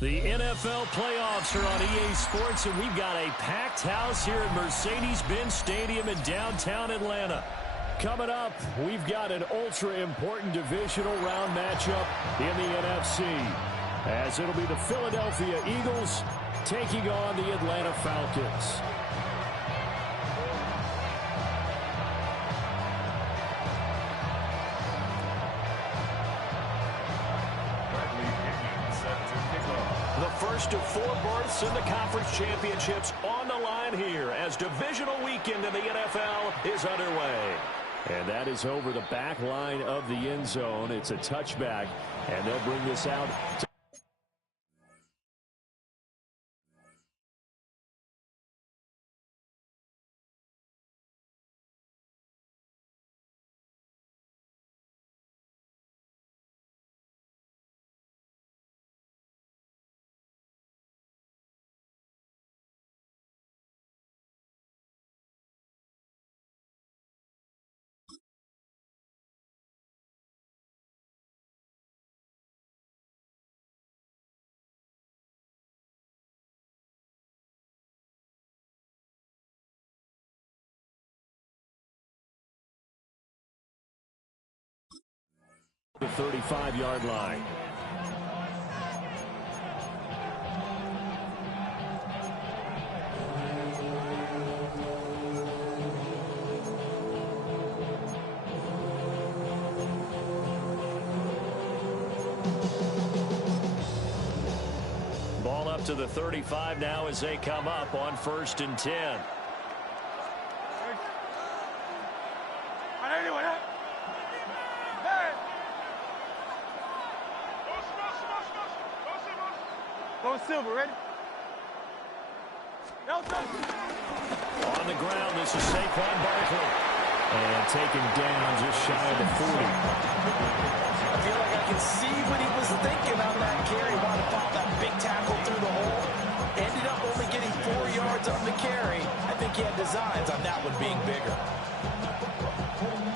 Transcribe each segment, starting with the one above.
The NFL playoffs are on EA Sports, and we've got a packed house here at Mercedes-Benz Stadium in downtown Atlanta. Coming up, we've got an ultra-important divisional round matchup in the NFC, as it'll be the Philadelphia Eagles taking on the Atlanta Falcons. First of 4 berths in the conference championships on the line here as divisional weekend in the NFL is underway. And that is over the back line of the end zone. It's a touchback, and they'll bring this out to the 35-yard line. Ball up to the 35 now as they come up on 1st and 10. Silver, ready? On the ground, this is Saquon Barkley. And taken down just shy of the 40. I feel like I can see what he was thinking on that carry. Wanted to pop that big tackle through the hole. Ended up only getting 4 yards on the carry. I think he had designs on that one being bigger.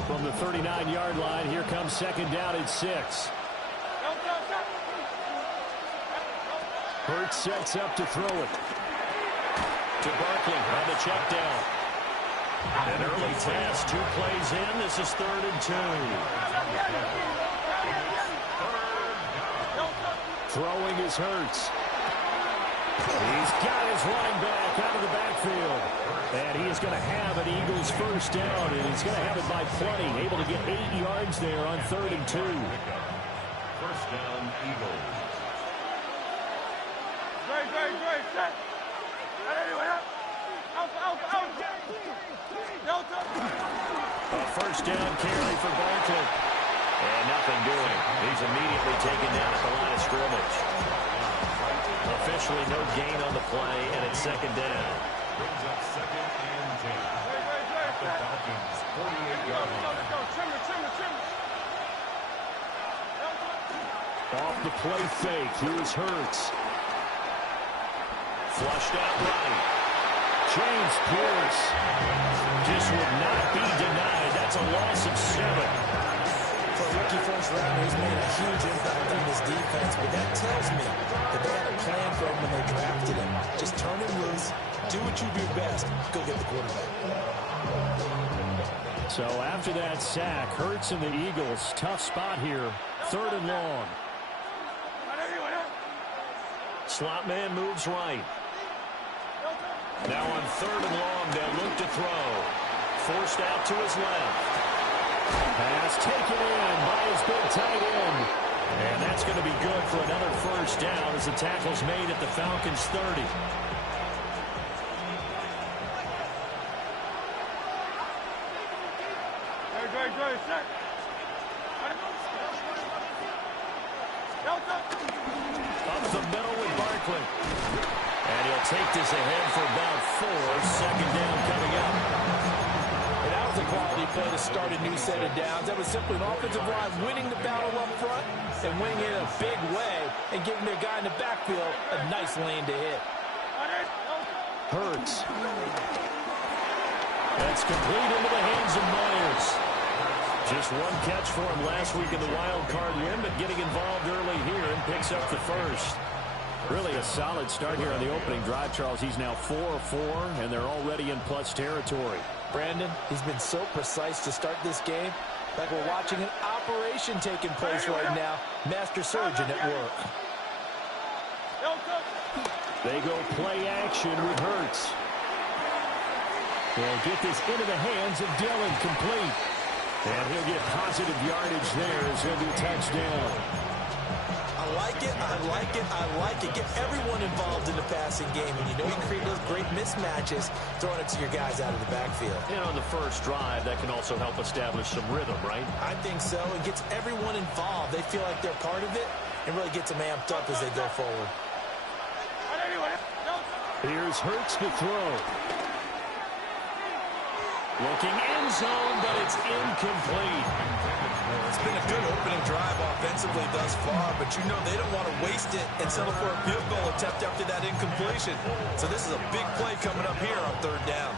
From the 39-yard line, here comes 2nd down and 6. Hurts sets up to throw it. To Barkley on the check down. An early pass, 2 plays in. This is 3rd and 2. Throwing is Hurts. He's got his running back out of the backfield. And he is going to have an Eagles 1st down, and he's going to have it by plenty. Able to get 8 yards there on 3rd and 2. 1st down, Eagles. A 1st down carry for Barkley. And nothing doing. He's immediately taken down at the line of scrimmage. Officially no gain on the play, and it's 2nd down. Brings up 2nd and 10. The Falcons, 48-yard line. Off the play fake, here's Hurts. Flushed out right. James Pierce just would not be denied. That's a loss of 7. For a rookie 1st rounder, he's made a huge impact on this defense, but that tells me that they had a plan for him when they drafted him. Just turn him loose, do what you do best, go get the quarterback. So after that sack, Hurts and the Eagles, tough spot here, 3rd and long. Slot man moves right. Now on 3rd and long, they'll look to throw. Forced out to his left. Pass taken in by his big tight end. And that's going to be good for another 1st down as the tackle's made at the Falcons' 30. Up the middle with Barkley. And he'll take this ahead for about 4. 2nd down coming up. And that was a quality play to start a new set of downs. That was simply an offensive line winning the battle up front and winning it in a big way and giving their guy in the backfield a nice lane to hit. Hurts. That's complete into the hands of Myers. Just 1 catch for him last week in the wild card win, but getting involved early here and picks up the 1st. Really a solid start here on the opening drive, Charles. He's now 4 of 4, and they're already in plus territory. Brandon, he's been so precise to start this game, like we're watching an operation taking place right now. Master surgeon at work. They go play action with Hurts. They'll get this into the hands of Dillon, complete. And he'll get positive yardage there as he'll be touchdown. I like it, I like it, I like it. Get everyone involved in the passing game. And you know you create those great mismatches throwing it to your guys out of the backfield. And on the first drive, that can also help establish some rhythm, right? I think so. It gets everyone involved. They feel like they're part of it and really gets them amped up as they go forward. Here's Hurts to throw. Looking end zone, but it's incomplete. It's been a good opening drive offensively thus far, but you know they don't want to waste it and settle for a field goal attempt after that incompletion. So this is a big play coming up here on third down.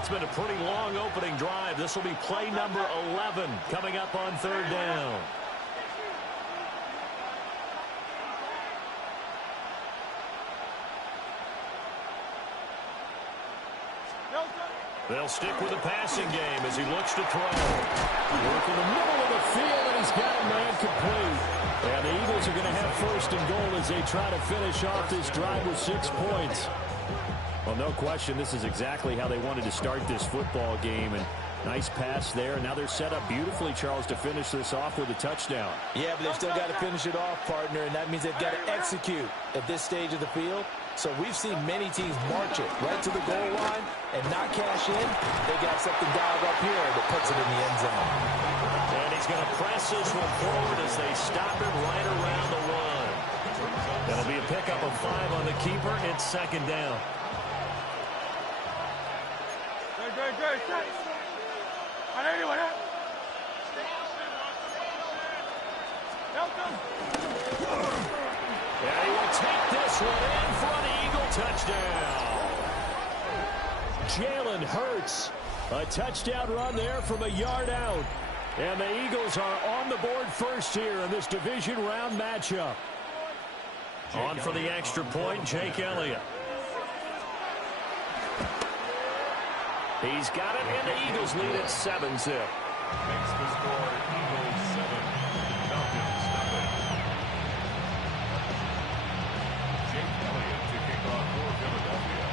It's been a pretty long opening drive. This will be play number 11 coming up on third down. They'll stick with the passing game as he looks to throw. Work in the middle of the field, and he's got a man complete. And the Eagles are going to have first and goal as they try to finish off this drive with 6 points. Well, no question, this is exactly how they wanted to start this football game. And nice pass there. Now they're set up beautifully, Charles, to finish this off with a touchdown. Yeah, but they've still got to finish it off, partner, and that means they've got to execute at this stage of the field. So we've seen many teams march it right to the goal line and not cash in. They got something dialed up here that puts it in the end zone. And he's going to press this one forward as they stop it right around the 1. That'll be a pickup of 5 on the keeper. It's second down. And he will take this one in for an Eagle touchdown. Jalen Hurts, a touchdown run there from a yard out. And the Eagles are on the board first here in this division round matchup. On for the extra point, Jake Elliott. He's got it, and the Eagles lead at 7-zip. Makes the score Eagles 7, Falcons nothing. Jake Elliott to kick off for Philadelphia.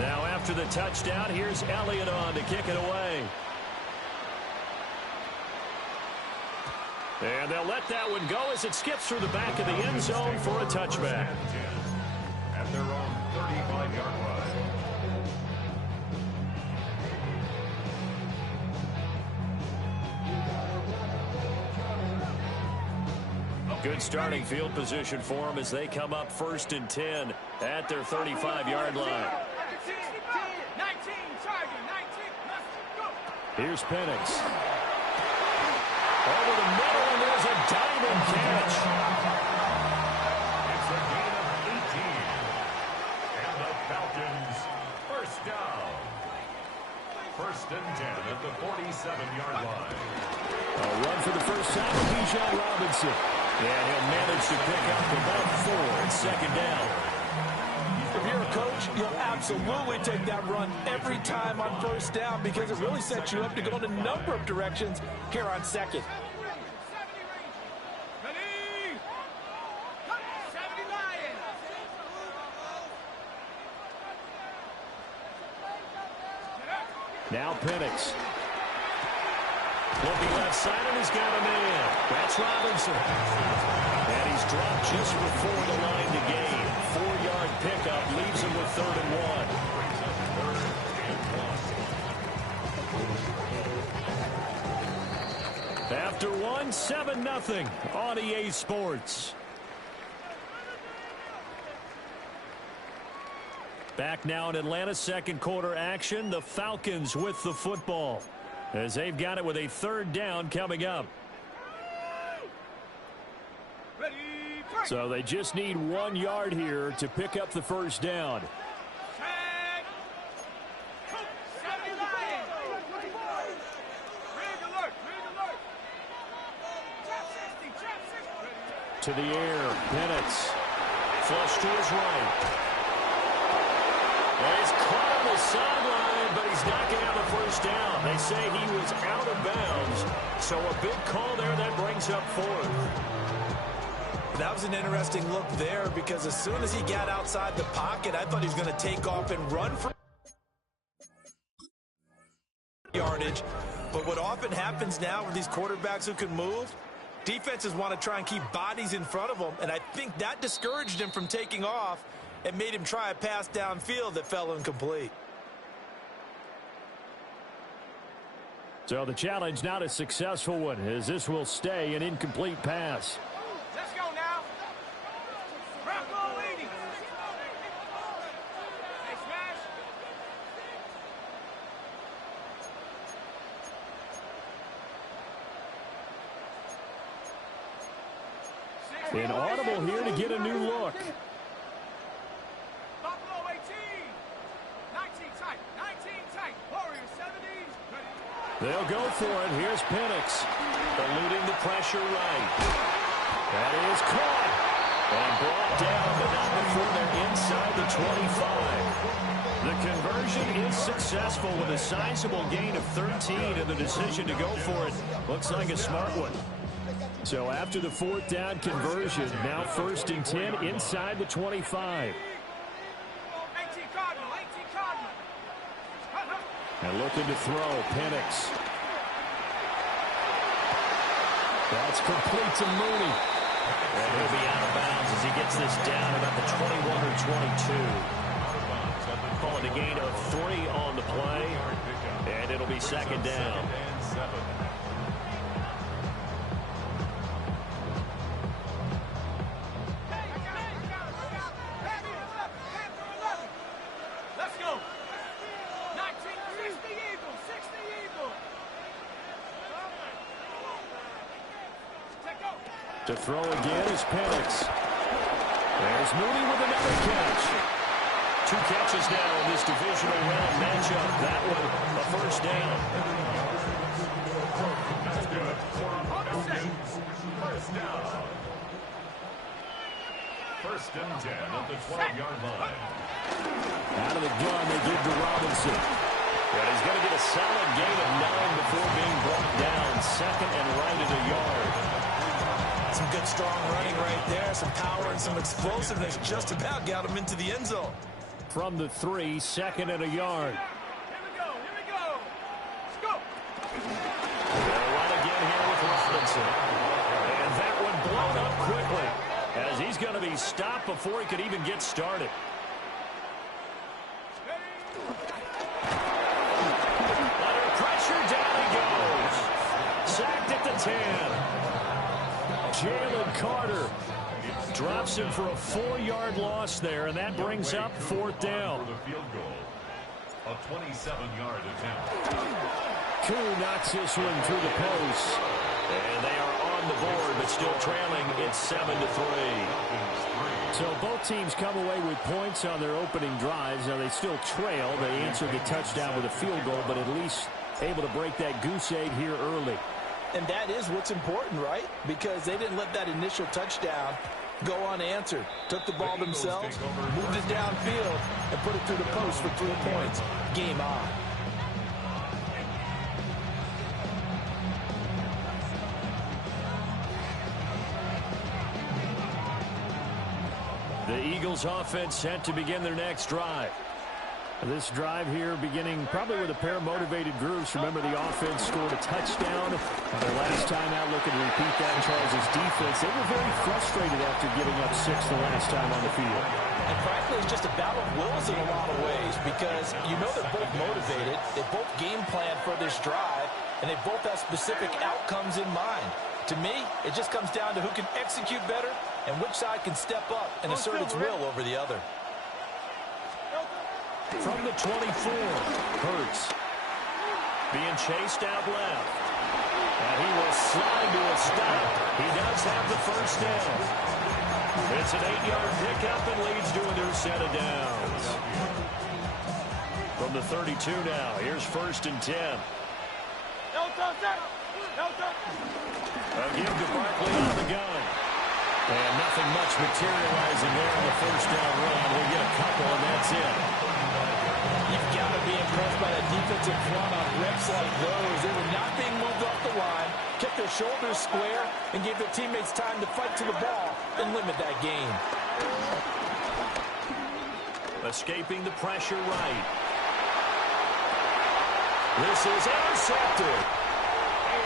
Now after the touchdown, here's Elliott on to kick it away. And they'll let that one go as it skips through the back of the end zone for a touchback. At their own 35-yard line. Good starting field position for them as they come up 1st and 10 at their 35-yard line. Here's Penix. Over the middle, and there's a diamond catch. It's a gain of 18. And the Falcons first down. 1st and 10 at the 47-yard line. A run for the first time with Bijan Robinson. And he'll manage to pick up about 4 at second down. If you're a coach, you'll absolutely take that run every time on first down because it really sets you up to go in a number of directions here on second. Now Penix. Looking left side, and he's got a man. That's Robinson. And he's dropped just before the line to gain. 4-yard pickup leaves him with 3rd and 1. After 1, 7-0 on EA Sports. Back now in Atlanta, second quarter action. The Falcons with the football as they've got it with a 3rd down coming up. So they just need 1 yard here to pick up the first down. to the air. Penix. Flush to his right. Well, he's caught on the sideline, but he's not going to have a first down. They say he was out of bounds. So a big call there that brings up fourth. That was an interesting look there because as soon as he got outside the pocket, I thought he was going to take off and run for yardage. But what often happens now with these quarterbacks who can move, defenses want to try and keep bodies in front of them, and I think that discouraged him from taking off and made him try a pass downfield that fell incomplete. So the challenge not a successful one, as this will stay an incomplete pass. Let's go now. Bravo 80. Hey, smash. Inaudible here to get a new look. Buffalo 18. 19 tight. 19 tight. Warriors 70s. They'll go for it. Here's Penix. Eluding the pressure right. That is caught. And brought down, but not before they're inside the 25. The conversion is successful with a sizable gain of 13, and the decision to go for it looks like a smart one. So after the fourth down conversion, now 1st and 10 inside the 25. 18 Cardinal. 18 Cardinal. And looking to throw, Penix. That's complete to Mooney. And he'll be out of bounds as he gets this down about the 21 or 22. Calling a gain of 3 on the play, and it'll be 2nd down. Let's go. 19, 60 Eagles. 60 Eagles. Take over. To throw again is Penix. There's Mooney with another catch. 2 catches now in this divisional round matchup. That one, a first down. First and 10 at the 12-yard line. Out of the gun, they give to Robinson. And he's going to get a solid gain of 9 before being brought down. 2nd and right at a yard. Some good strong running right there, some power and some explosiveness just about got him into the end zone. From the 3, 2nd and a yard. Here we go. Here we go. Let's go. They'll run again here with Robinson. And that one blown up quickly, as he's going to be stopped before he could even get started. Under pressure, down he goes. Sacked at the 10. Jalen Carter drops him for a 4-yard loss there, and that brings up 4th down. For the field goal, a 27-yard attempt. Koo knocks this one through the post. And they are on the board, but still trailing. It's 7-3. So both teams come away with points on their opening drives. Now they still trail. They answered the touchdown with a field goal, but at least able to break that goose egg here early. And that is what's important, right? Because they didn't let that initial touchdown go unanswered. Took the ball themselves, moved it downfield, and put it through the post for 3 points. Game on. The Eagles offense set to begin their next drive. This drive here beginning probably with a pair of motivated groups. Remember, the offense scored a touchdown their last time out. Looking to repeat that in Charles' defense. They were very frustrated after giving up 6 the last time on the field. And frankly, it's just a battle of wills in a lot of ways because you know they're both motivated. They both game plan for this drive, and they both have specific outcomes in mind. To me, it just comes down to who can execute better and which side can step up and assert its will over the other. From the 24, Hurts being chased out left. And he will slide to a stop. He does have the first down. It's an 8-yard pickup and leads to a new set of downs. From the 32 now, here's 1st and 10. No touchdown. No touchdown. A give to Barkley on the gun. And nothing much materializing there in the first down run. We'll get a couple, and that's it. You've got to be impressed by the defensive front on reps like those. They were not being moved off the line, kept their shoulders square, and gave their teammates time to fight to the ball and limit that gain. Escaping the pressure right. This is intercepted.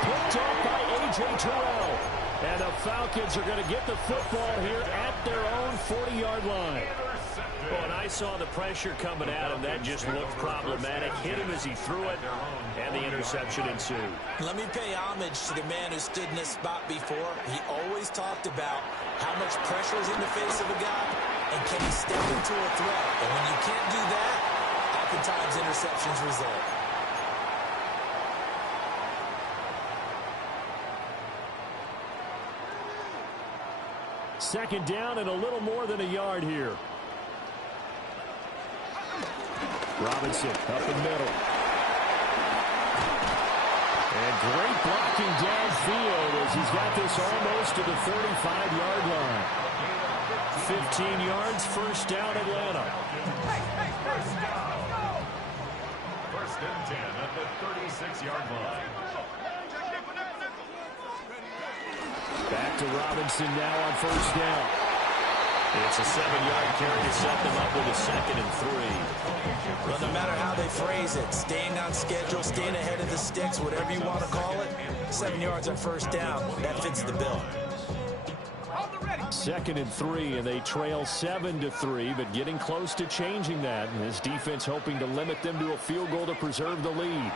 Picked off by A.J. Terrell. And the Falcons are going to get the football here at their own 40-yard line. Well, and I saw the pressure coming at him. That just looked problematic. Hit him as he threw it, and the interception ensued. Let me pay homage to the man who stood in this spot before. He always talked about how much pressure is in the face of a guy, and can he step into a threat. And when you can't do that, oftentimes interceptions result. Second down and a little more than a yard here. Robinson up the middle. And great blocking downfield as he's got this almost to the 35-yard line. 15 yards, first down, Atlanta. First down. First and 10 at the 36-yard line. Back to Robinson now on first down. It's a 7-yard carry to set them up with a 2nd and 3. Well, no matter how they phrase it, staying on schedule, staying ahead of the sticks, whatever you want to call it, 7 yards on first down, that fits the bill. 2nd and 3, and they trail 7-3, but getting close to changing that. And his defense hoping to limit them to a field goal to preserve the lead.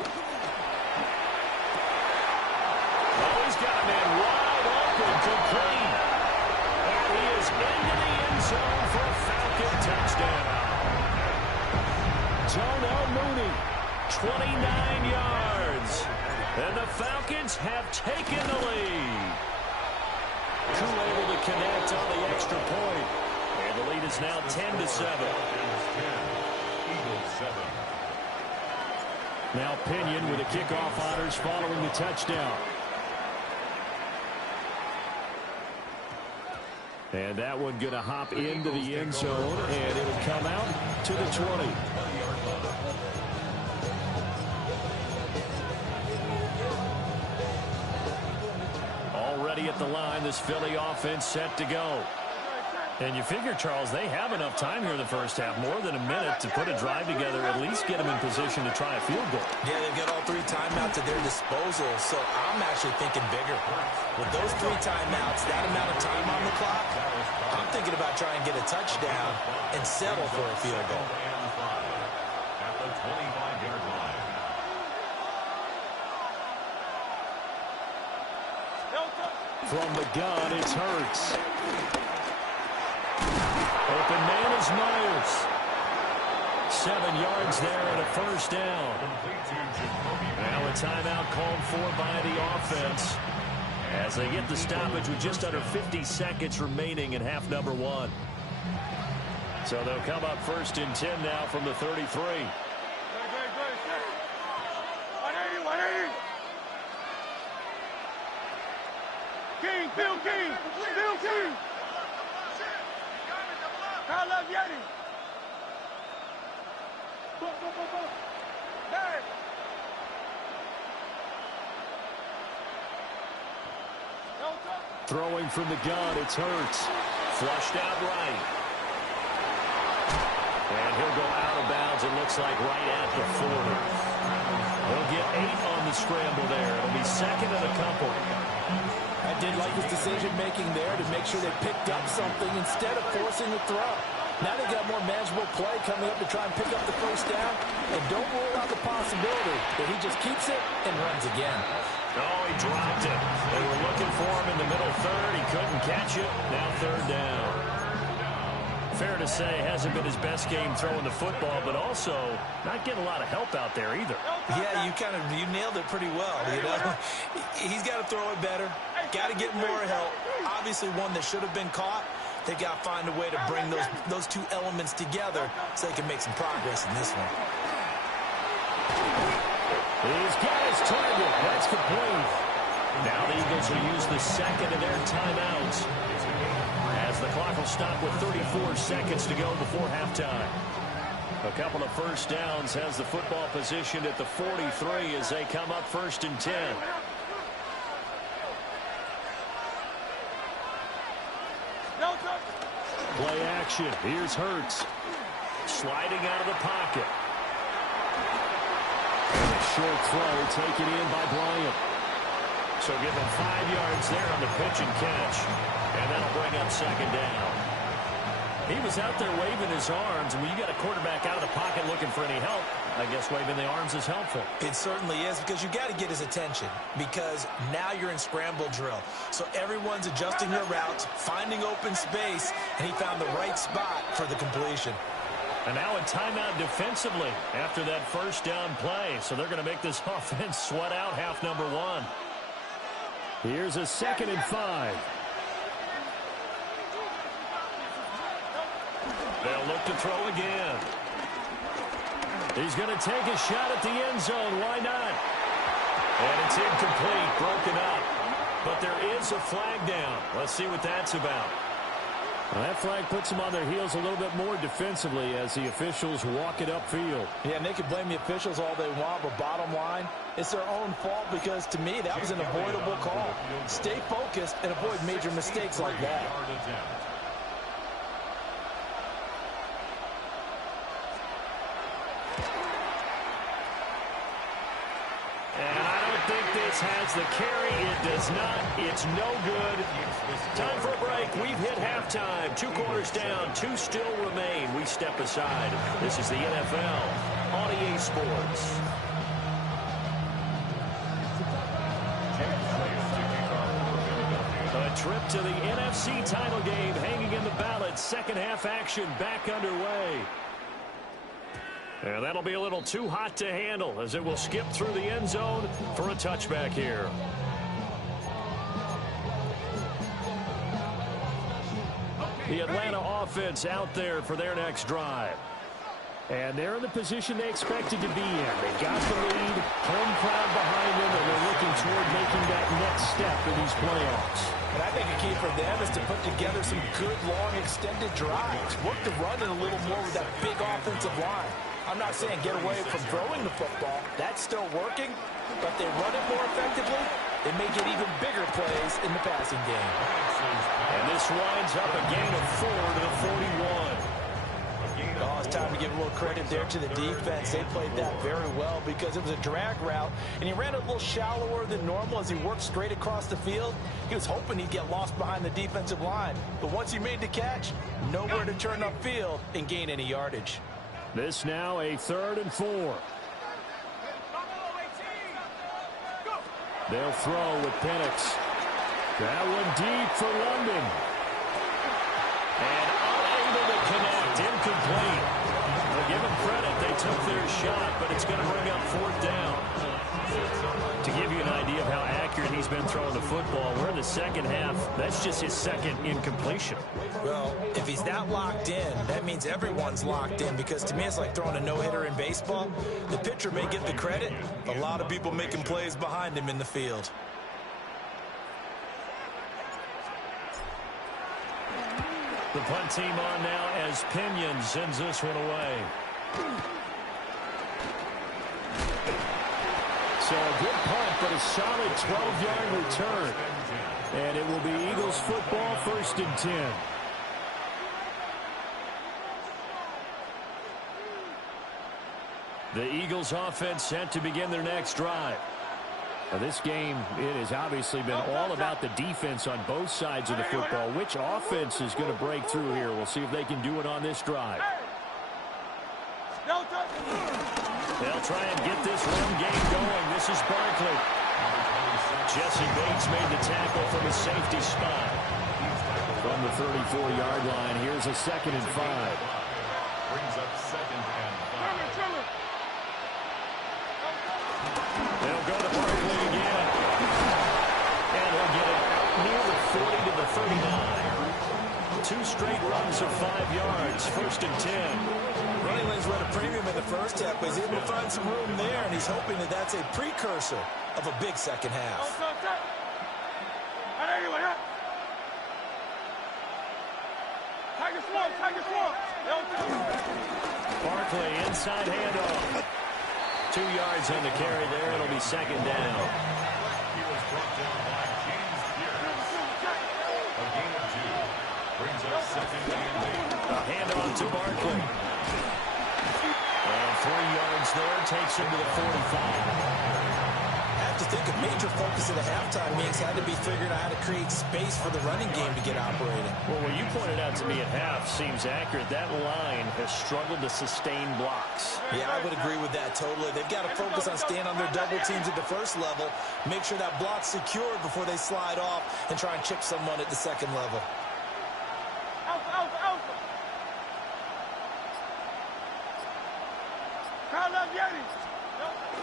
Oh, he's got a man wide open, complete. And he is into the end zone for a Falcon touchdown. Darnell Mooney, 29 yards. And the Falcons have taken the lead. Crew able to connect on the extra point. And the lead is now 10-7. Now Pinion with a kickoff honors following the touchdown. And that one going to hop into the end zone, and it'll come out to the 20. Already at the line, this Philly offense set to go. And you figure, Charles, they have enough time here in the first half, more than a minute, to put a drive together, at least get them in position to try a field goal. Yeah, they've got all 3 timeouts at their disposal, so I'm actually thinking bigger. With those 3 timeouts, that amount of time on the clock, I'm thinking about trying to get a touchdown and settle for a field goal. At the 25-yard line. From the gun, it's Hurts. Open man is Myers. 7 yards there and a first down. Now a timeout called for by the offense as they get the stoppage with just under 50 seconds remaining in half number 1. So they'll come up first and 10 now from the 33. King, Bill King, Bill King. I love Yeti. Hey. Throwing from the gun, it's Hurts. Flushed out right. And he'll go out of bounds, it looks like, right at the 40. He'll get 8 on the scramble there. It'll be 2nd and a couple. I did like his decision-making there to make sure they picked up something instead of forcing the throw. Now they got more manageable play coming up to try and pick up the first down. And don't rule out the possibility that he just keeps it and runs again. Oh, he dropped it. They were looking for him in the middle third. He couldn't catch it. Now 3rd down. Fair to say, hasn't been his best game throwing the football, but also not getting a lot of help out there either. Yeah, you nailed it pretty well. You know, he's got to throw it better. Got to get more help. Obviously, one that should have been caught. They got to find a way to bring those 2 elements together so they can make some progress in this one. He's got his target. That's complete. Now the Eagles will use the 2nd of their timeouts. the clock will stop with 34 seconds to go before halftime. A couple of first downs has the football positioned at the 43 as they come up 1st and 10. Play action. Here's Hurts. Sliding out of the pocket. And a short throw taken in by Bryant. So give him 5 yards there on the pitch and catch. And that'll bring up 2nd down. He was out there waving his arms, and when you got a quarterback out of the pocket looking for any help, I guess waving the arms is helpful. It certainly is, because you got to get his attention, because now you're in scramble drill. So everyone's adjusting their routes, finding open space, and he found the right spot for the completion. And now a timeout defensively after that first down play. So they're going to make this offense sweat out half number 1. Here's a 2nd and 5. They'll look to throw again. He's going to take a shot at the end zone. Why not? And it's incomplete, broken up. But there is a flag down. Let's see what that's about. Well, that flag puts them on their heels a little bit more defensively as the officials walk it upfield. Yeah, and they can blame the officials all they want, but bottom line, it's their own fault, because to me, that was an avoidable call. Stay focused and avoid major mistakes like that. Has the carry. It does not. It's no good. Time for a break. We've hit halftime. 2 quarters down. 2 still remain. We step aside. This is the NFL on EA Sports. A trip to the NFC title game hanging in the balance. Second half action back underway. And that'll be a little too hot to handle as it will skip through the end zone for a touchback here. The Atlanta offense out there for their next drive. And they're in the position they expected to be in. They got the lead, home crowd behind them, and they're looking toward making that next step in these playoffs. And I think a key for them is to put together some good, long, extended drives. Work the run in a little more with that big offensive line. I'm not saying get away from throwing the football. That's still working. But they run it more effectively, they may get even bigger plays in the passing game. And this winds up a gain of 4 to the 41. Oh, it's time to give a little credit there to the defense. They played that very well because it was a drag route, and he ran a little shallower than normal as he worked straight across the field. He was hoping he'd get lost behind the defensive line. But once he made the catch, nowhere to turn upfield and gain any yardage. This now a 3rd and 4. They'll throw with Penix. That one deep for London. And unable to connect. Incomplete. Well, give them credit. They took their shot, but it's going to bring up 4th down. To give you an idea of how accurate he's been throwing the football, we're in the second half. That's just his 2nd incompletion. Well, if he's that locked in, that means everyone's locked in, because to me it's like throwing a no-hitter in baseball. The pitcher may get the credit, a lot of people making plays behind him in the field. The punt team on now as Pinion sends this one away. So a good punt, but a solid 12-yard return. And it will be Eagles football, 1st and 10. The Eagles offense set to begin their next drive. Now this game, it has obviously been all about the defense on both sides of the football. Which offense is going to break through here? We'll see if they can do it on this drive. They'll try and get this run game going. This is Barkley. Jesse Bates made the tackle from a safety spot. From the 34-yard line, here's a 2nd and 5. Brings up 2nd and 5. They'll go to Barkley again. And he'll get it out near the 40 to the 39. 2 straight runs of 5 yards, 1st and 10. Running lanes were at a premium in the first half, but he's able to find some room there, and he's hoping that that's a precursor of a big second half. Barkley inside handoff. 2 yards on the carry there. It'll be second down. He was brought down by James Pierce. A gain of 2 brings up second and 8. A handoff to Barkley. And 3 yards there takes him to the 45. I have to think a major focus at the halftime means had to be figuring out how to create space for the running game to get operating. Well, what you pointed out to me at half seems accurate. That line has struggled to sustain blocks. Yeah, I would agree with that totally. They've got to focus on staying on their double teams at the first level, make sure that block's secured before they slide off and try and chip someone at the second level.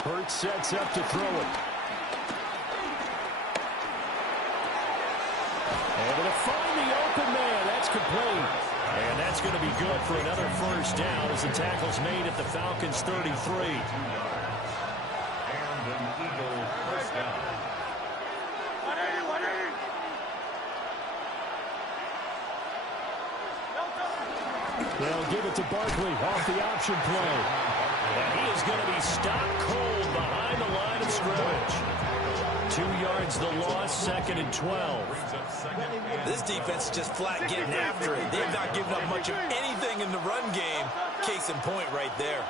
Hurts sets up to throw it. Able to find the open man. That's complete. And that's going to be good for another first down as the tackle's made at the Falcons' 33. And an Eagle first down. They'll give it to Barkley off the option play. And he is going to be stopped cold behind the line of scrimmage. 2 yards the loss, second and 12. This defense is just flat getting after it. They've not given up much of anything in the run game. Case in point right there.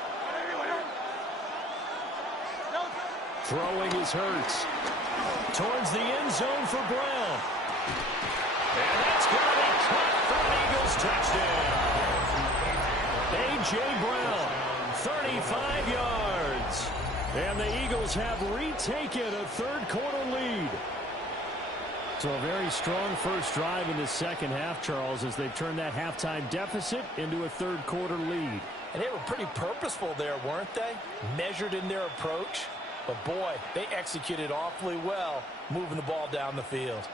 Throwing is Hurts. Towards the end zone for Brown. And that's going to be caught for an Eagles touchdown. A.J. Brown, 35 yards. And the Eagles have retaken a third-quarter lead. So a very strong first drive in the second half, Charles, as they've turned that halftime deficit into a third-quarter lead. And they were pretty purposeful there, weren't they? Measured in their approach. But, boy, they executed awfully well moving the ball down the field.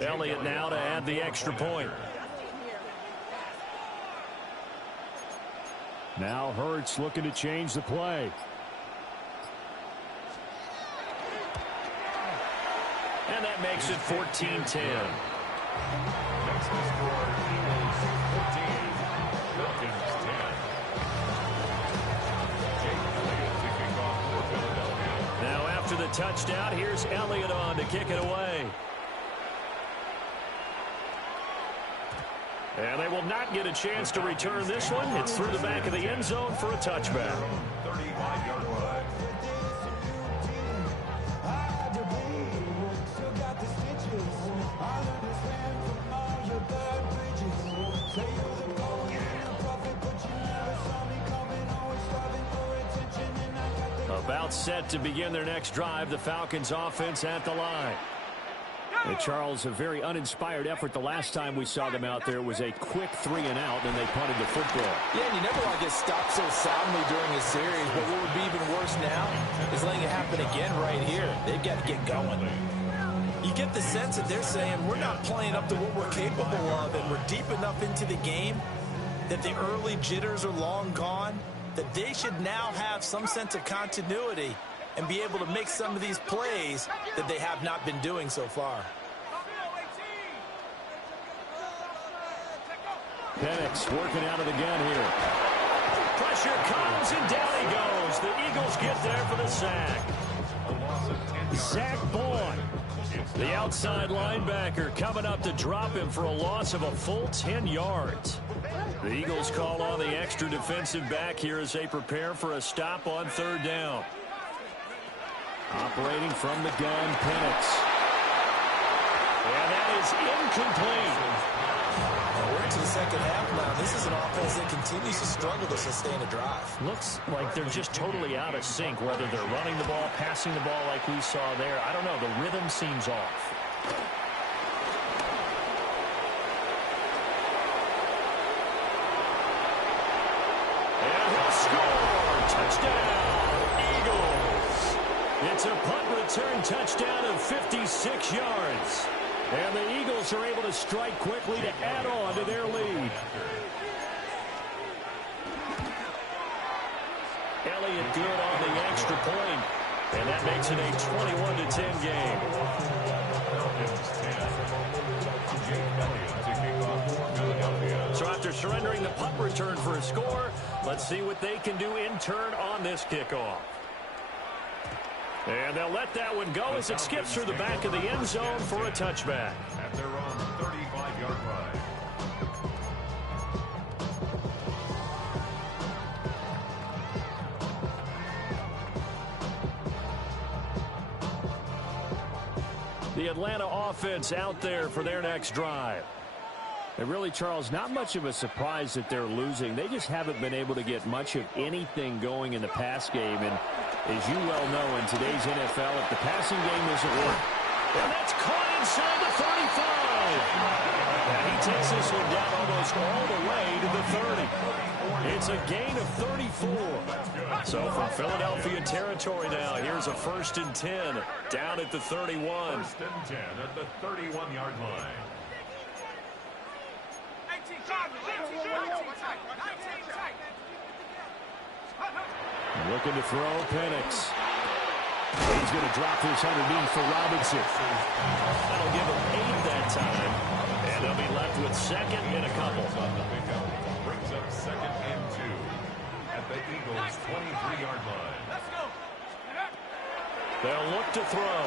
Elliott now to add the extra point. Now Hurts looking to change the play. And that makes it 14-10. Next to score, Eagles 14, Falcons 10. Jake Elliott to kick off for Philadelphia. Now after the touchdown, here's Elliott on to kick it away. And they will not get a chance to return this one. It's through the back of the end zone for a touchback. 35-yard line. About set to begin their next drive, the Falcons offense at the line. And Charles, a very uninspired effort the last time we saw them out there was a quick 3-and-out, and they punted the football. Yeah, and you never want to get stopped so soundly during a series, but what would be even worse now is letting it happen again right here. They've got to get going. You get the sense that they're saying we're not playing up to what we're capable of, and we're deep enough into the game that the early jitters are long gone, that they should now have some sense of continuity and be able to make some of these plays that they have not been doing so far. Penix working out of the gun here. Pressure comes, and down he goes. The Eagles get there for the sack. Zach Bourne, the outside linebacker, coming up to drop him for a loss of a full 10 yards. The Eagles call on the extra defensive back here as they prepare for a stop on third down. Operating from the gun, Penix. And that is incomplete. We're into the second half now. This is an offense that continues to struggle to sustain a drive. Looks like they're just totally out of sync, whether they're running the ball, passing the ball like we saw there. I don't know. The rhythm seems off. And he'll score. Touchdown, Eagles. It's a punt return touchdown of 56 yards. And the Eagles are able to strike quickly to add on to their lead. Elliott good on the extra point. And that makes it a 21-10 game. So after surrendering the punt return for a score, let's see what they can do in turn on this kickoff. And they'll let that one go as it skips through the back of the end zone for a touchback. At their own 35-yard line. The Atlanta offense out there for their next drive. And really, Charles, not much of a surprise that they're losing. They just haven't been able to get much of anything going in the pass game. And as you well know, in today's NFL, if the passing game isn't working, and that's caught inside the 35. And he takes this one down almost all the way to the 30. It's a gain of 34. So from Philadelphia territory now, here's a 1st and 10 down at the 31. 1st and 10 at the 31-yard line. 19 tight. Looking to throw Penix. He's going to drop this underneath for Robinson. That'll give him 8 that time. And they'll be left with 2nd and a couple. Brings up 2nd and 2 at the Eagles' 23-yard line. Let's go. They'll look to throw.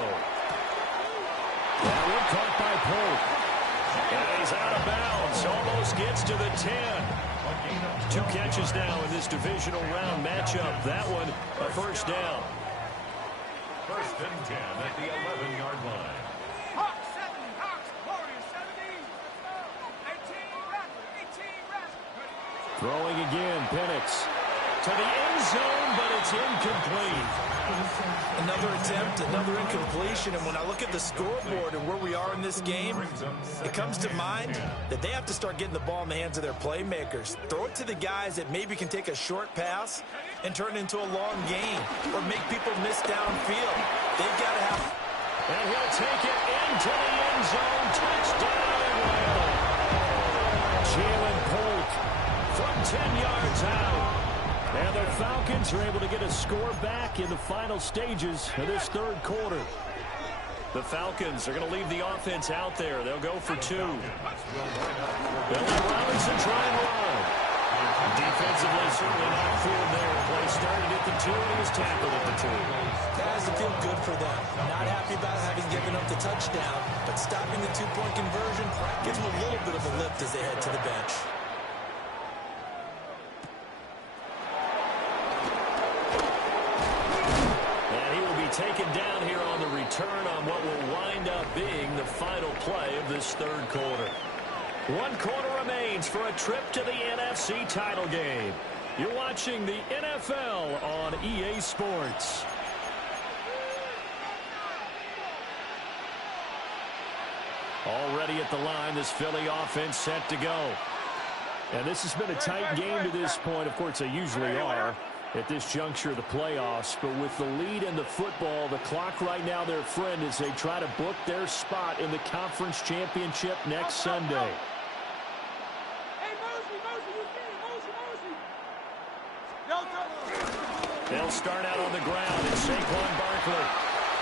That one caught by Polk. And he's out of bounds. Almost gets to the 10. 2 catches now in this divisional round matchup. That one a 1st down. 1st and 10 at the 11-yard line. Hawks 70, Hawks, Warriors 70. 18 Rattler. Throwing again, Penix. To the end zone, but it's incomplete. Another attempt, another incompletion, and when I look at the scoreboard and where we are in this game, it comes to mind that they have to start getting the ball in the hands of their playmakers. Throw it to the guys that maybe can take a short pass and turn it into a long gain or make people miss downfield. They've got to have... And he'll take it into the end zone. Touchdown, Atlanta. Jalen Polk from 10 yards out. And the Falcons are able to get a score back in the final stages of this 3rd quarter. The Falcons are going to leave the offense out there. They'll go for 2. They'll let Robinson try and run. Defensively, certainly not fooled there. Play started at the 2, and he was tackled at the 2. That has to feel good for them. Not happy about having given up the touchdown, but stopping the 2-point conversion gives them a little bit of a lift as they head to the bench. Taken down here on the return on what will wind up being the final play of this 3rd quarter. 1 quarter remains for a trip to the NFC title game. You're watching the NFL on EA Sports. Already at the line, this Philly offense set to go. And this has been a tight game to this point. Of course, they usually are at this juncture of the playoffs, but with the lead in the football, the clock right now their friend as they try to book their spot in the conference championship next Sunday. They'll start out on the ground. It's Saquon Barkley.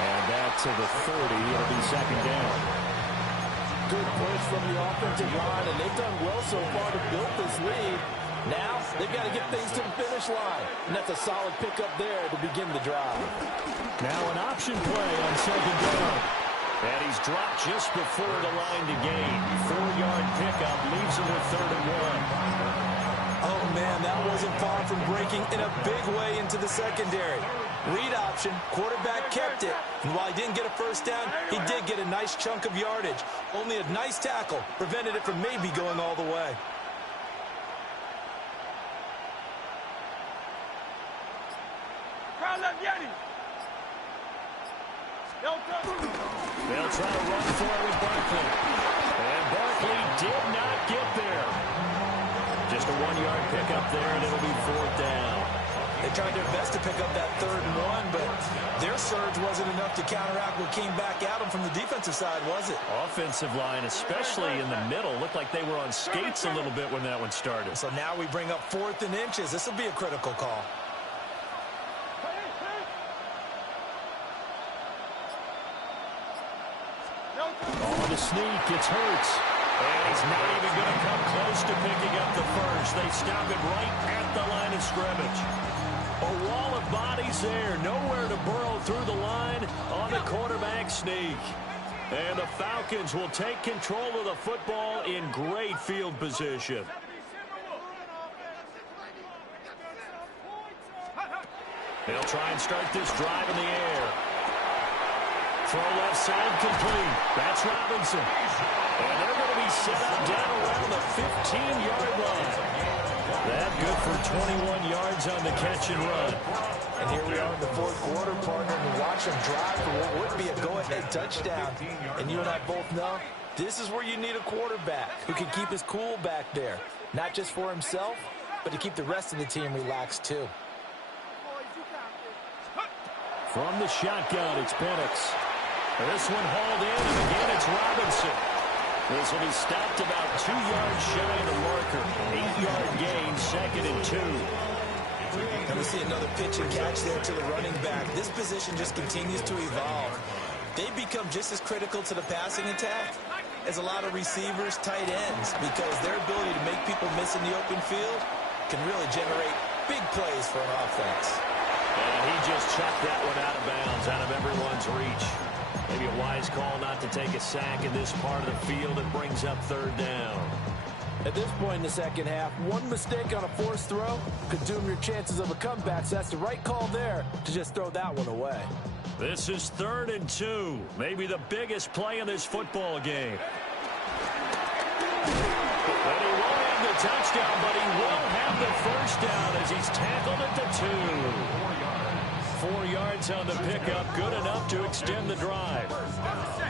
And back to the 30. It'll be 2nd down. Good push from the offensive line, and they've done well so far to build this lead. Now, they've got to get things to the finish line. And that's a solid pickup there to begin the drive. Now an option play on 2nd down. And he's dropped just before the line to gain. 4-yard pickup leaves him with 3rd and 1. Oh, man, that wasn't far from breaking in a big way into the secondary. Read option, quarterback kept it. And while he didn't get a first down, he did get a nice chunk of yardage. Only a nice tackle prevented it from maybe going all the way. They'll try to run for it with Barkley. And Barkley did not get there. Just a 1-yard pickup there, and it'll be 4th down. They tried their best to pick up that 3rd and 1, but their surge wasn't enough to counteract what came back at them from the defensive side, was it? Offensive line, especially in the middle, looked like they were on skates a little bit when that one started. So now we bring up 4th and inches. This will be a critical call. On the sneak, it's Hurts. And he's not even going to come close to picking up the first. They stop it right at the line of scrimmage. A wall of bodies there. Nowhere to burrow through the line on the quarterback sneak. And the Falcons will take control of the football in great field position. They'll try and start this drive in the air. Throw left side complete. That's Robinson. And they're going to be set up down around the 15-yard line. That good for 21 yards on the catch and run. And here we are in the 4th quarter, partner, and watch them drive for what would be a go-ahead touchdown. And you and I both know this is where you need a quarterback who can keep his cool back there. Not just for himself, but to keep the rest of the team relaxed too. From the shotgun, it's Penix. This one hauled in, and again it's Robinson. This will be stopped about 2 yards shy of the marker. 8-yard gain, 2nd and 2. And we see another pitch and catch there to the running back. This position just continues to evolve. They become just as critical to the passing attack as a lot of receivers, tight ends, because their ability to make people miss in the open field can really generate big plays for an offense. And he just chucked that one out of bounds, out of everyone's reach. Maybe a wise call not to take a sack in this part of the field. It brings up 3rd down. At this point in the second half, one mistake on a forced throw could doom your chances of a comeback. So that's the right call there to just throw that one away. This is 3rd and 2. Maybe the biggest play in this football game. And he won't have the touchdown, but he will have the first down as he's tackled at the 2. 4 yards on the pickup, good enough to extend the drive.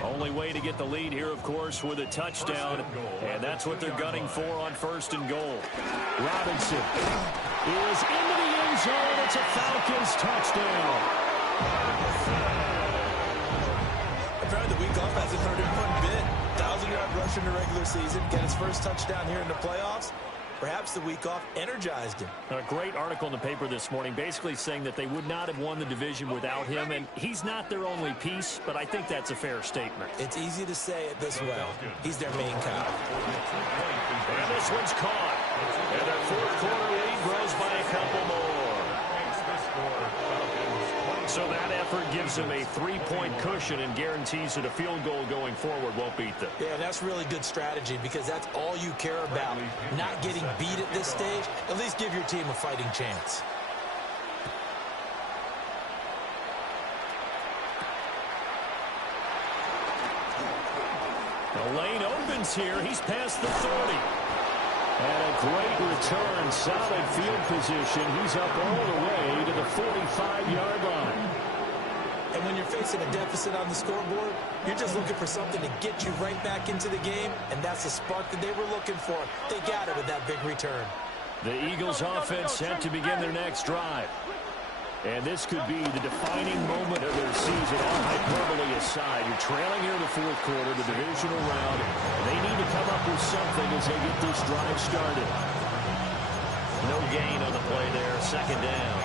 Only way to get the lead here, of course, with a touchdown, and that's what they're gunning for on 1st and goal. Robinson is into the end zone. It's a Falcons touchdown. Apparently the week off hasn't hurt him one bit. 1,000-yard rush in the regular season, get his first touchdown here in the playoffs. Perhaps the week off energized him. A great article in the paper this morning basically saying that they would not have won the division without him, and he's not their only piece, but I think that's a fair statement. It's easy to say it this way. He's their main guy. And this one's caught. And their 4th quarter lead grows by a couple more. So that effort gives them a 3-point cushion and guarantees that a field goal going forward won't beat them. Yeah, that's really good strategy because that's all you care about. Not getting beat at this stage. At least give your team a fighting chance. The lane opens here. He's past the 30. And a great return, solid field position. He's up all the way to the 45-yard line. And when you're facing a deficit on the scoreboard, you're just looking for something to get you right back into the game, and that's the spark that they were looking for. They got it with that big return. The Eagles offense set to begin their next drive. And this could be the defining moment of their season, all hyperbole aside. You're trailing here in the 4th quarter, the divisional round. They need to come up with something as they get this drive started. No gain on the play there, 2nd down.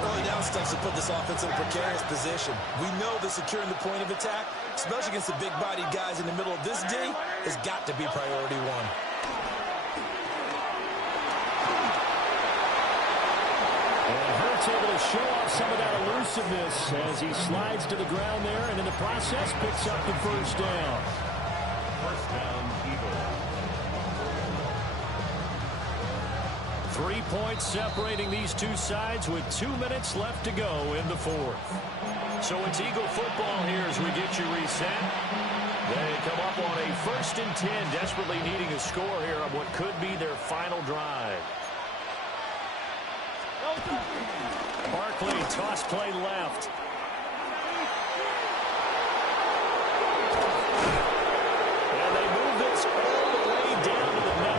Early down stuff to put this offense in a precarious position. We know that securing the point of attack, especially against the big-bodied guys in the middle of this D, has got to be priority one. Able to show off some of that elusiveness as he slides to the ground there, and in the process picks up the first down. First down, Eagles. 3 points separating these two sides with 2 minutes left to go in the fourth. So it's Eagle football here as we get you reset. They come up on a 1st and 10, desperately needing a score here on what could be their final drive. Barkley, toss play left. And they move this all the way down to the 9.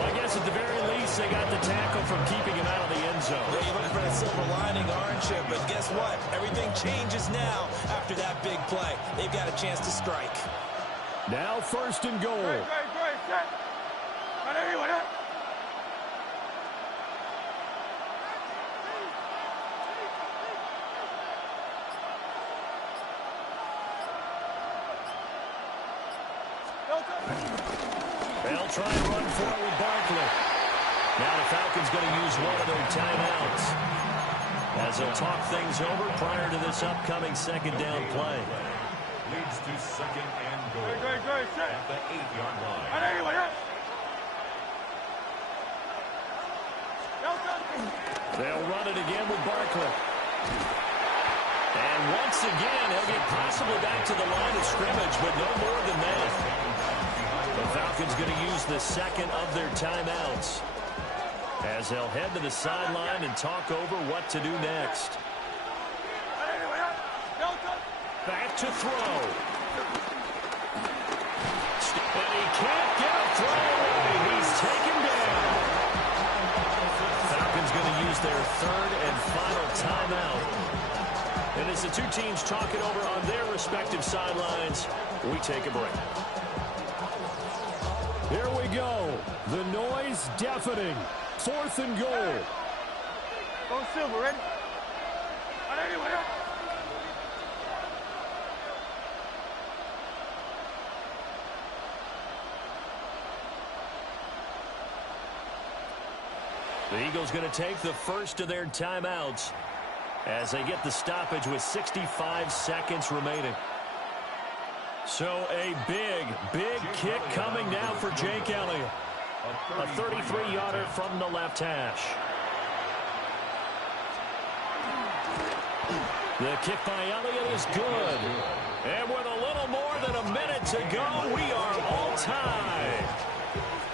Well, I guess at the very least, they got the tackle from keeping him out of the end zone. Yeah, you're looking for that silver lining, aren't you? But guess what? Everything changes now after that big play. They've got a chance to strike. Now 1st and goal. Great, set. They'll try and run forward Barkley. Now the Falcons going to use one of their timeouts as they'll talk things over prior to this upcoming 2nd down play. Leads to 2nd and goal Set. at the 8-yard line. They'll run it again with Barkley. And once again, he'll get possibly back to the line of scrimmage, but no more than that. The Falcons going to use the 2nd of their timeouts as they'll head to the sideline and talk over what to do next. Back to throw. And he can't get a throw away. He's taken down. Falcons going to use their 3rd and final timeout. And as the two teams talk it over on their respective sidelines, we take a break. Here we go. The noise deafening. 4th and goal. Go Silver, ready? The Eagles going to take the 1st of their timeouts as they get the stoppage with 65 seconds remaining. So a big kick coming now for Jake Elliott. A 33-yarder from the left hash. The kick by Elliott is good. And with a little more than a minute to go, we are all tied.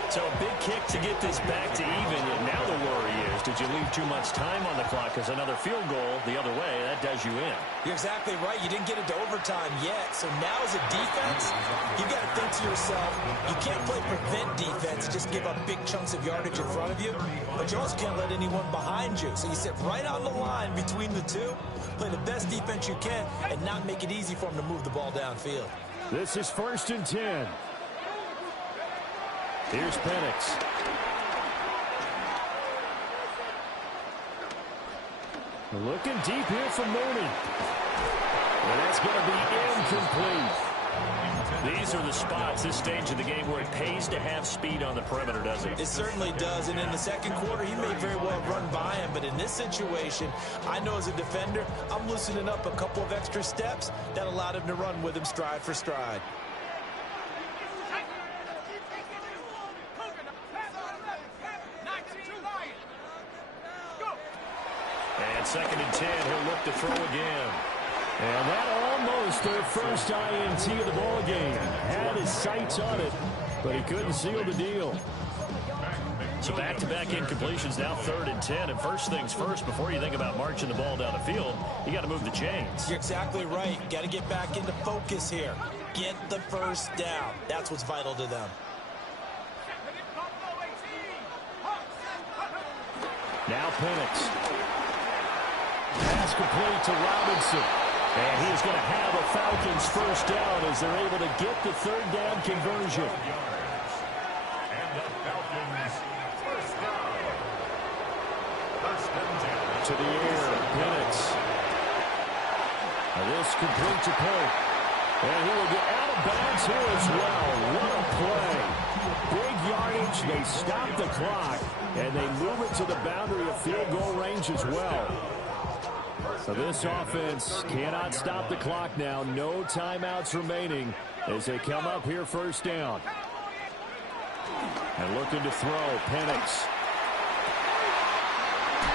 So a big kick to get this back to even. And now the worry is, did you leave too much time on the clock? Because another field goal the other way, that does you in. You're exactly right. You didn't get into overtime yet. So now as a defense, you've got to think to yourself, you can't play prevent defense, just give up big chunks of yardage in front of you. But you also can't let anyone behind you. So you sit right on the line between the two, play the best defense you can, and not make it easy for them to move the ball downfield. This is 1st and 10. Here's Penix. Looking deep here from Mooney. And that's going to be incomplete. These are the spots, this stage of the game, where it pays to have speed on the perimeter, doesn't it? It certainly does. And in the 2nd quarter, he may very well run by him. But in this situation, I know as a defender, I'm loosening up a couple of extra steps that allowed him to run with him stride for stride. And 2nd and 10, he'll look to throw again. And that almost their first INT of the ball game. Had his sights on it, but he couldn't seal the deal. So back-to-back incompletions, now 3rd and 10. And first things first, before you think about marching the ball down the field, you got to move the chains. You're exactly right. Got to get back into focus here. Get the first down. That's what's vital to them. Now Penix. Pass complete to Robinson. And he's going to have a Falcons first down as they're able to get the 3rd down conversion. And the Falcons first down. 1st and 10. To the air, Penix. This complete to Pope. And he will get out of bounds here as well. What a play. Big yardage. They stop the clock. And they move it to the boundary of field goal range as well. So this offense cannot stop the clock now. No timeouts remaining as they come up here 1st down. And looking to throw, Penix.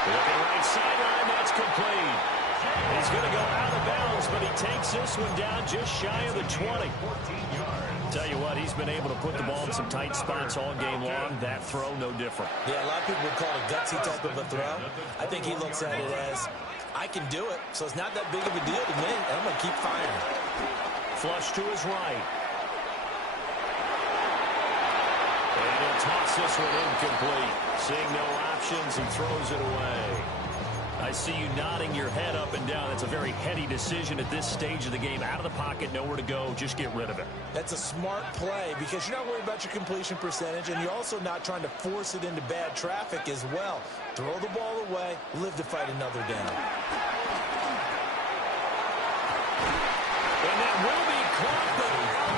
Looking right sideline, that's complete. He's going to go out of bounds, but he takes this one down just shy of the 20. Tell you what, he's been able to put the ball in some tight spots all game long. That throw, no different. Yeah, a lot of people would call it a gutsy type of a throw. I think he looks at it as, I can do it, so it's not that big of a deal to me, and I'm going to keep firing. Flush to his right. And he'll toss this one incomplete. Seeing no options, he throws it away. I see you nodding your head up and down. That's a very heady decision at this stage of the game. Out of the pocket, nowhere to go. Just get rid of it. That's a smart play because you're not worried about your completion percentage, and you're also not trying to force it into bad traffic as well. Throw the ball away, live to fight another down. And that will be caught, but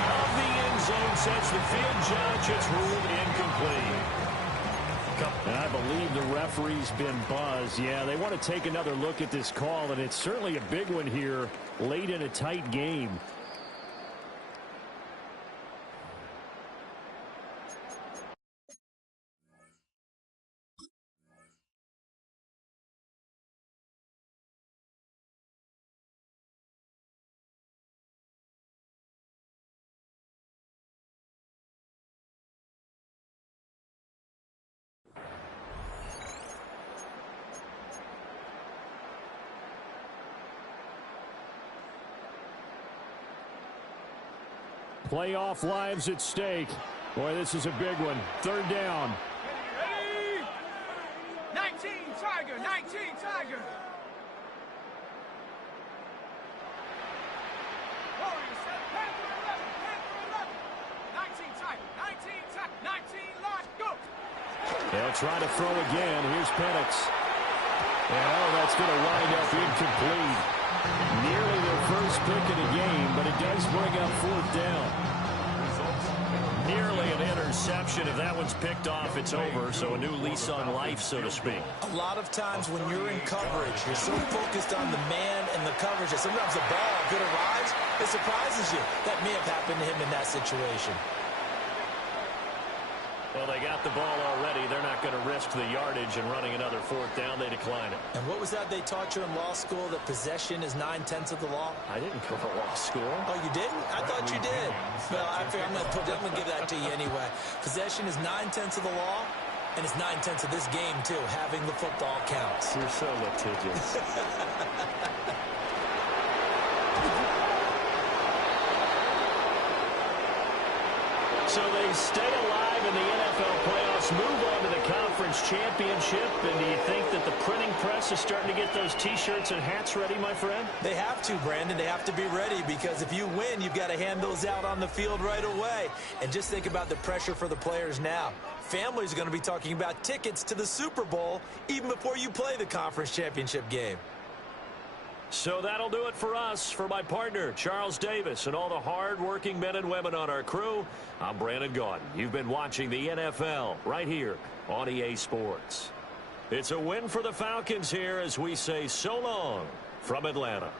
out of the end zone, since the field judge has ruled incomplete. And I believe the referee's been buzzed. Yeah, they want to take another look at this call, and it's certainly a big one here late in a tight game. Playoff lives at stake. Boy, this is a big one. Third down. Ready? 19 Tiger, 19 Tiger. Warriors set, Panther 11, Panther 11. 19 Tiger, 19 Tiger, 19 line, go. They'll try to throw again. Here's Penix. And oh, that's going to wind up incomplete. Nearly their first pick of the game, but it does bring up fourth down. Nearly an interception. If that one's picked off, it's over. So a new lease on life, so to speak. A lot of times when you're in coverage, you're so focused on the man and the coverage that sometimes the ball could arrive, it surprises you. That may have happened to him in that situation. Well, they got the ball already. They're not going to risk the yardage and running another fourth down. They decline it. And what was that they taught you in law school, that possession is 9/10 of the law? I didn't go to law school. Oh, you didn't? I thought you did. Well, I figure I'm going to give that to you anyway. Possession is 9/10 of the law, and it's 9/10 of this game, too. Having the football counts. You're so litigious. So they stay alive in the NFL playoffs, move on to the conference championship. And do you think that the printing press is starting to get those T-shirts and hats ready, my friend? They have to, Brandon. They have to be ready because if you win, you've got to hand those out on the field right away. And just think about the pressure for the players now. Families are going to be talking about tickets to the Super Bowl even before you play the conference championship game. So that'll do it for us. For my partner, Charles Davis, and all the hard-working men and women on our crew, I'm Brandon Gaudin. You've been watching the NFL right here on EA Sports. It's a win for the Falcons here as we say so long from Atlanta.